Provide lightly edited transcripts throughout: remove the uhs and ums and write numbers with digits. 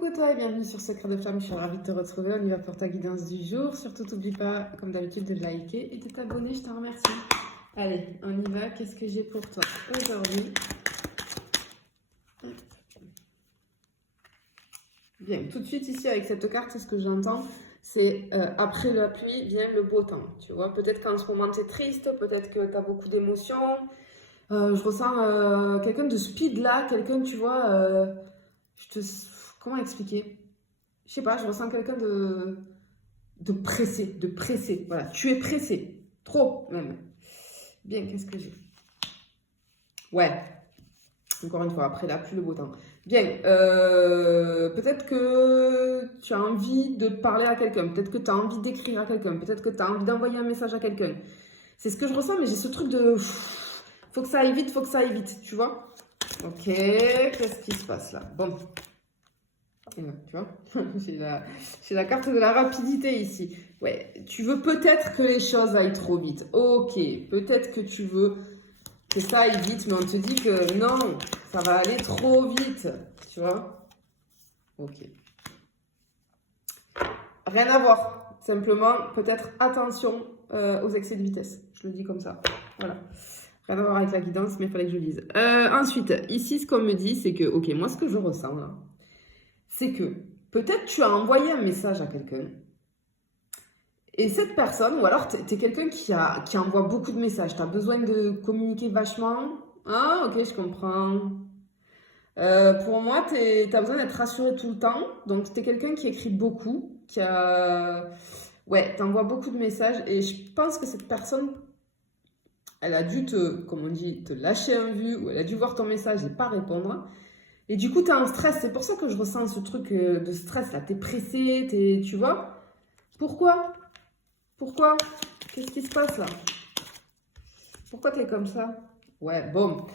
Coucou toi et bienvenue sur Secret de Femme, je suis ravie de te retrouver, on y va pour ta guidance du jour. Surtout n'oublie pas, comme d'habitude, de liker et de t'abonner, je te remercie. Allez, on y va, qu'est-ce que j'ai pour toi aujourd'hui? Bien, tout de suite ici avec cette carte, ce que j'entends, c'est après la pluie vient le beau temps, tu vois. Peut-être qu'en ce moment tu es triste, peut-être que tu as beaucoup d'émotions. Je ressens quelqu'un de speed là, quelqu'un, tu vois, comment expliquer? Je sais pas, je ressens quelqu'un de pressé. Voilà, tu es pressé. Trop, même. Bien, qu'est-ce que j'ai? Ouais, encore une fois, après la pluie, le beau temps. Bien, peut-être que tu as envie de parler à quelqu'un. Peut-être que tu as envie d'écrire à quelqu'un. Peut-être que tu as envie d'envoyer un message à quelqu'un. C'est ce que je ressens, mais j'ai ce truc de... Faut que ça aille vite, faut que ça aille vite, tu vois? Ok, qu'est-ce qui se passe là? Bon. Tu vois, j'ai la carte de la rapidité ici. Ouais, tu veux peut-être que les choses aillent trop vite. Ok, peut-être que tu veux que ça aille vite, mais on te dit que non, ça va aller trop vite. Tu vois? Ok. Rien à voir. Simplement, peut-être attention aux excès de vitesse. Je le dis comme ça. Voilà. Rien à voir avec la guidance, mais il fallait que je le dise. Ensuite, ici, ce qu'on me dit, c'est que, ok, moi, ce que je ressens là, c'est que peut-être tu as envoyé un message à quelqu'un et cette personne, ou alors tu es quelqu'un qui envoie beaucoup de messages, tu as besoin de communiquer vachement. Ah, ok, je comprends. Pour moi, tu as besoin d'être rassuré tout le temps. Donc, tu es quelqu'un qui écrit beaucoup, qui a... Ouais, tu envoies beaucoup de messages et je pense que cette personne, elle a dû comme on dit, te lâcher un vu ou elle a dû voir ton message et pas répondre. Et du coup, tu as un stress. C'est pour ça que je ressens ce truc de stress là. Tu es pressé, tu vois. Pourquoi? Pourquoi? Qu'est-ce qui se passe là? Pourquoi tu es comme ça? Ouais, bon.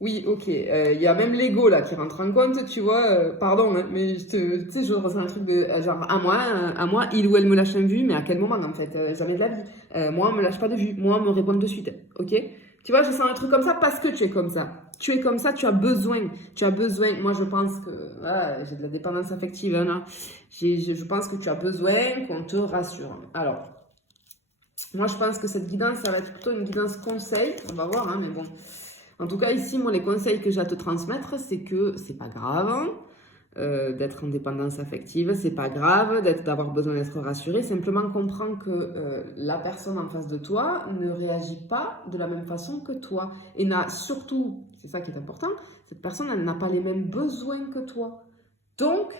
Oui, ok. Il y a même l'ego là qui rentre en compte, tu vois. Pardon, hein, mais tu sais, je ressens un truc de genre à moi, il ou elle me lâche un vu, mais à quel moment en fait? Jamais de la vie. Moi, on me lâche pas de vue. Moi, on me répond de suite. Ok? Tu vois, je sens un truc comme ça parce que tu es comme ça. Tu es comme ça, tu as besoin. Tu as besoin. Moi, je pense que j'ai de la dépendance affective. Hein, là. Je pense que tu as besoin qu'on te rassure. Alors, moi, je pense que cette guidance, ça va être plutôt une guidance conseil. On va voir, hein, mais bon. En tout cas, ici, moi, les conseils que j'ai à te transmettre, c'est que c'est pas grave d'être en dépendance affective, c'est pas grave d'avoir besoin d'être rassuré. Simplement, comprends que la personne en face de toi ne réagit pas de la même façon que toi. Et n'a surtout, c'est ça qui est important, cette personne, elle n'a pas les mêmes besoins que toi. Donc,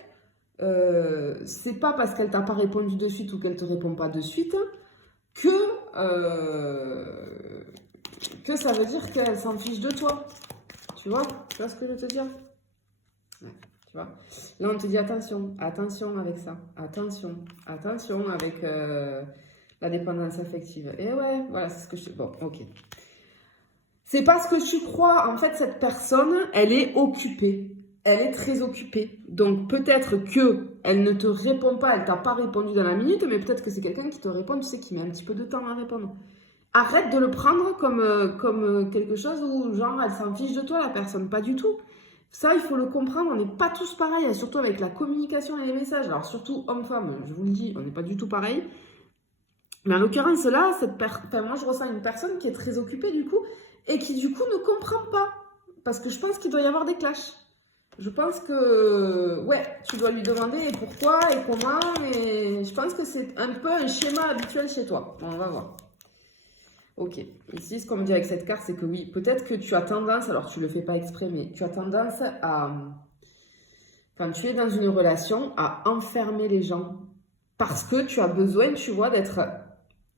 c'est pas parce qu'elle t'a pas répondu de suite ou qu'elle te répond pas de suite que, euh, que ça veut dire qu'elle s'en fiche de toi. Tu vois ce que je veux te dire? Ouais, tu vois. Là, on te dit attention, attention avec ça. Attention, attention avec la dépendance affective. Et ouais, voilà, c'est ce que je... Bon, ok. C'est parce que tu crois, en fait, cette personne, elle est occupée. Elle est très occupée. Donc, peut-être que elle ne te répond pas, elle t'a pas répondu dans la minute, mais peut-être que c'est quelqu'un qui te répond, tu sais, qui met un petit peu de temps à répondre. Arrête de le prendre comme quelque chose où, genre, elle s'en fiche de toi, la personne. Pas du tout. Ça, il faut le comprendre, on n'est pas tous pareils, surtout avec la communication et les messages. Alors, surtout homme-femme, je vous le dis, on n'est pas du tout pareil. Mais en l'occurrence, là, moi, je ressens une personne qui est très occupée, du coup, et qui, du coup, ne comprend pas. Parce que je pense qu'il doit y avoir des clashs. Je pense que, ouais, tu dois lui demander pourquoi et comment, et je pense que c'est un peu un schéma habituel chez toi. Bon, on va voir. Ok, ici ce qu'on me dit avec cette carte, c'est que oui, peut-être que tu as tendance, alors tu le fais pas exprès, mais tu as tendance à, quand tu es dans une relation, à enfermer les gens parce que tu as besoin, tu vois, d'être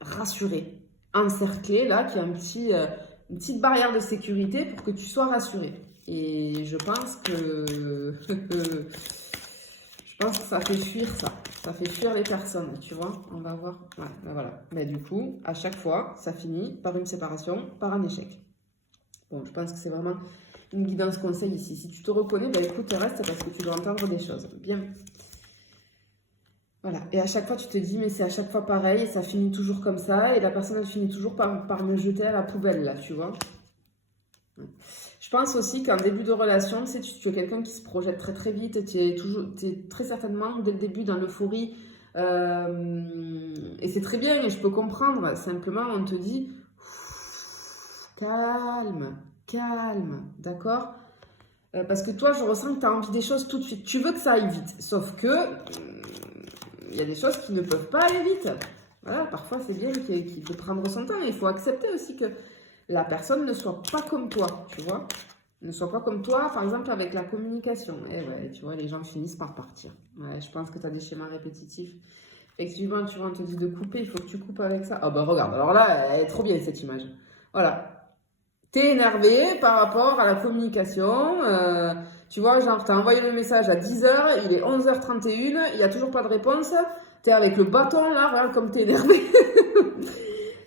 rassuré, encerclé, là, qu'il y a une petite barrière de sécurité pour que tu sois rassuré. Et je pense que ça fait fuir ça. Ça fait fuir les personnes, tu vois. On va voir. Ouais, ben voilà. Mais du coup, à chaque fois, ça finit par une séparation, par un échec. Bon, je pense que c'est vraiment une guidance conseil ici. Si tu te reconnais, ben écoute, reste parce que tu dois entendre des choses. Bien. Voilà. Et à chaque fois, tu te dis, mais c'est à chaque fois pareil, et ça finit toujours comme ça, et la personne, elle finit toujours par me jeter à la poubelle, là, tu vois. Je pense aussi qu'en début de relation, tu es quelqu'un qui se projette très très vite, tu es très certainement dès le début dans l'euphorie. Et c'est très bien, et je peux comprendre. Simplement, on te dit calme, calme, d'accord? Parce que toi, je ressens que tu as envie des choses tout de suite. Tu veux que ça aille vite. Sauf que il y a des choses qui ne peuvent pas aller vite. Voilà, parfois c'est bien de prendre son temps. Il faut accepter aussi que la personne ne soit pas comme toi, tu vois. Ne soit pas comme toi, par exemple, avec la communication. Et ouais, tu vois, les gens finissent par partir. Ouais, je pense que tu as des schémas répétitifs. Effectivement, tu vois, on te dit de couper, il faut que tu coupes avec ça. Ah bah regarde, alors là, elle est trop bien cette image. Voilà. T'es énervé par rapport à la communication. Tu vois, genre, t'as envoyé le message à 10h, il est 11h31, il n'y a toujours pas de réponse. T'es avec le bâton là, regarde comme t'es énervé.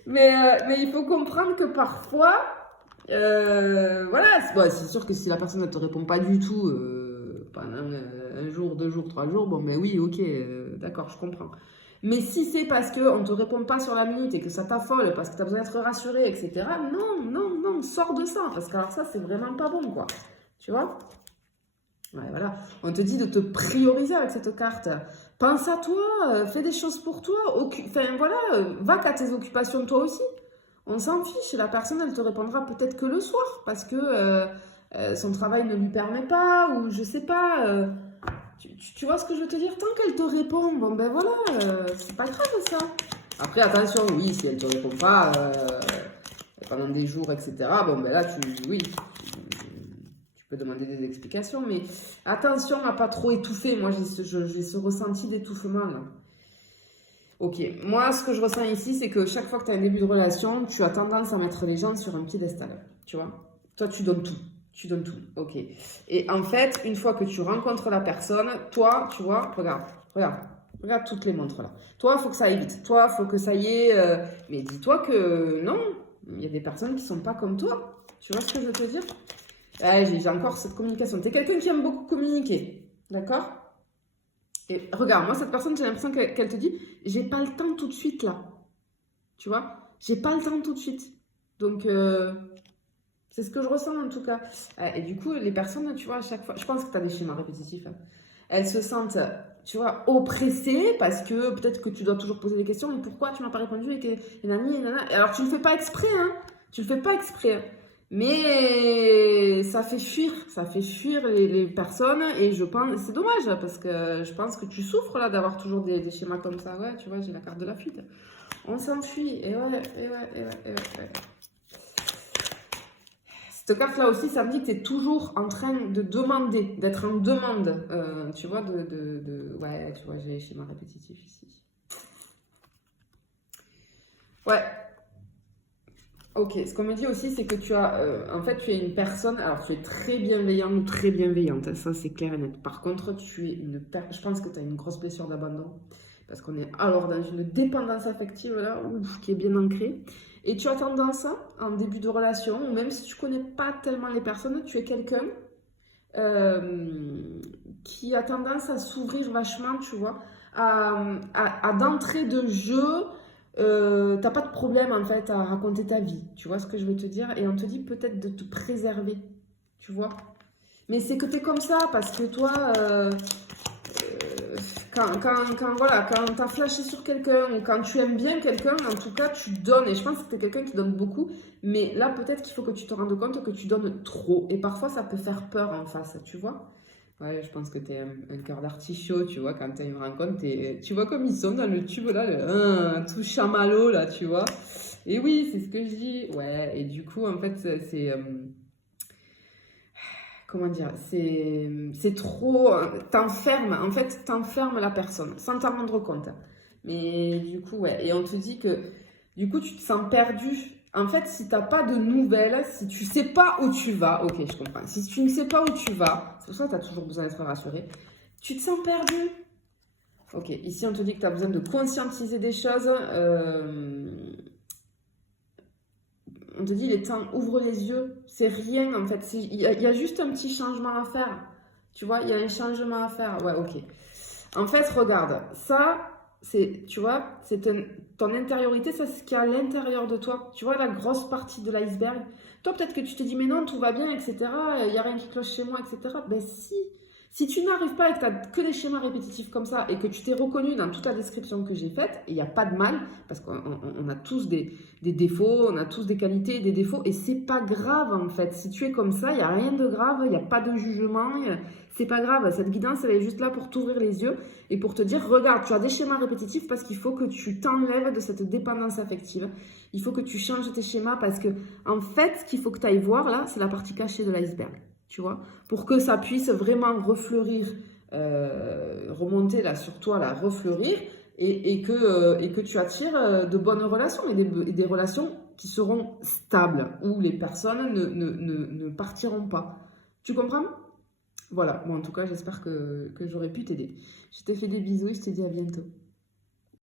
mais il faut comprendre que parfois, voilà, c'est sûr que si la personne ne te répond pas du tout pendant un jour, 2 jours, 3 jours, bon, mais oui, ok, d'accord, je comprends. Mais si c'est parce qu'on ne te répond pas sur la minute et que ça t'affole, parce que tu as besoin d'être rassuré, etc., non, sors de ça, parce que alors ça, c'est vraiment pas bon, quoi. Tu vois? Ouais, voilà. On te dit de te prioriser avec cette carte. Pense à toi, fais des choses pour toi, enfin voilà, va qu'à tes occupations toi aussi. On s'en fiche, la personne, elle te répondra peut-être que le soir, parce que son travail ne lui permet pas, ou je sais pas... Tu vois ce que je veux te dire? Tant qu'elle te répond, bon ben voilà, c'est pas grave ça. Après, attention, oui, si elle te répond pas pendant des jours, etc., bon ben là, tu peux demander des explications, mais attention à pas trop étouffer. Moi, j'ai ce ressenti d'étouffement là. Ok, moi, ce que je ressens ici, c'est que chaque fois que tu as un début de relation, tu as tendance à mettre les gens sur un piédestal, tu vois? Toi, tu donnes tout. Tu donnes tout, ok. Et en fait, une fois que tu rencontres la personne, toi, tu vois, regarde toutes les montres là. Toi, il faut que ça aille vite. Toi, il faut que ça y est. Mais dis-toi que non, il y a des personnes qui sont pas comme toi. Tu vois ce que je veux te dire? J'ai encore cette communication. Tu es quelqu'un qui aime beaucoup communiquer, d'accord? Et regarde, moi, cette personne, j'ai l'impression qu'elle te dit, j'ai pas le temps tout de suite là. Tu vois? J'ai pas le temps tout de suite. Donc... c'est ce que je ressens en tout cas. Et du coup, les personnes, tu vois, à chaque fois, je pense que tu as des schémas répétitifs. Elles se sentent, tu vois, oppressées parce que peut-être que tu dois toujours poser des questions. Mais pourquoi tu m'as pas répondu? Et nani, et nana. Alors, tu le fais pas exprès, hein. Tu le fais pas exprès. Mais ça fait fuir les personnes. Et je pense, c'est dommage parce que je pense que tu souffres là d'avoir toujours des schémas comme ça. Ouais, tu vois, j'ai la carte de la fuite. On s'enfuit. Et ouais. Cette carte-là aussi, ça me dit que tu es toujours en train de demander, d'être en demande. Tu vois, ouais, tu vois, j'ai les schémas répétitifs ici. Ouais. Ok, ce qu'on me dit aussi, c'est que tu as... en fait, tu es une personne... Alors, tu es très bienveillant ou très bienveillante. Ça, c'est clair et net. Par contre, je pense que tu as une grosse blessure d'abandon. Parce qu'on est alors dans une dépendance affective, là, qui est bien ancrée. Et tu as tendance, en début de relation, ou même si tu connais pas tellement les personnes, tu es quelqu'un qui a tendance à s'ouvrir vachement, tu vois, à d'entrée de jeu, t'as pas de problème en fait à raconter ta vie, tu vois ce que je veux te dire, et on te dit peut-être de te préserver, tu vois. Mais c'est que t'es comme ça, parce que toi... quand tu as flashé sur quelqu'un ou quand tu aimes bien quelqu'un, en tout cas, tu donnes. Et je pense que tu es quelqu'un qui donne beaucoup. Mais là, peut-être qu'il faut que tu te rendes compte que tu donnes trop. Et parfois, ça peut faire peur en face, tu vois. Ouais, je pense que tu es un cœur d'artichaut, tu vois. Quand tu as une rencontre, tu vois comme ils sont dans le tube, là, tout chamallow, là, tu vois. Et oui, c'est ce que je dis. Ouais, et du coup, en fait, c'est... comment dire, c'est trop, t'enfermes la personne sans t'en rendre compte. Mais du coup, ouais, et on te dit que du coup, tu te sens perdu. En fait, si t'as pas de nouvelles, si tu sais pas où tu vas, ok, je comprends. Si tu ne sais pas où tu vas, c'est pour ça que tu as toujours besoin d'être rassuré, tu te sens perdu. Ok, ici on te dit que tu as besoin de conscientiser des choses. On te dit, il est temps, ouvre les yeux. C'est rien, en fait. Il y a juste un petit changement à faire. Tu vois, il y a un changement à faire. Ouais, ok. En fait, regarde, ça, tu vois, ton intériorité, ça c'est ce qu'il y a à l'intérieur de toi. Tu vois la grosse partie de l'iceberg. Toi, peut-être que tu te dis, mais non, tout va bien, etc. Il n'y a rien qui cloche chez moi, etc. Ben si. Si tu n'arrives pas et que tu as que des schémas répétitifs comme ça et que tu t'es reconnu dans toute la description que j'ai faite, il n'y a pas de mal, parce qu'on a tous des défauts, on a tous des qualités et des défauts, et c'est pas grave en fait. Si tu es comme ça, il n'y a rien de grave, il n'y a pas de jugement, c'est pas grave. Cette guidance, elle est juste là pour t'ouvrir les yeux et pour te dire, regarde, tu as des schémas répétitifs parce qu'il faut que tu t'enlèves de cette dépendance affective. Il faut que tu changes tes schémas parce que, en fait, ce qu'il faut que tu ailles voir là, c'est la partie cachée de l'iceberg. Tu vois, pour que ça puisse vraiment refleurir, remonter là sur toi, là, refleurir, et que tu attires de bonnes relations et des relations qui seront stables, où les personnes ne partiront pas. Tu comprends? Voilà, bon, en tout cas, j'espère que j'aurais pu t'aider. Je te fais des bisous et je te dis à bientôt.